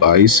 22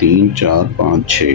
3 4 5 6۔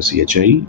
CHI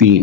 3،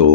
2،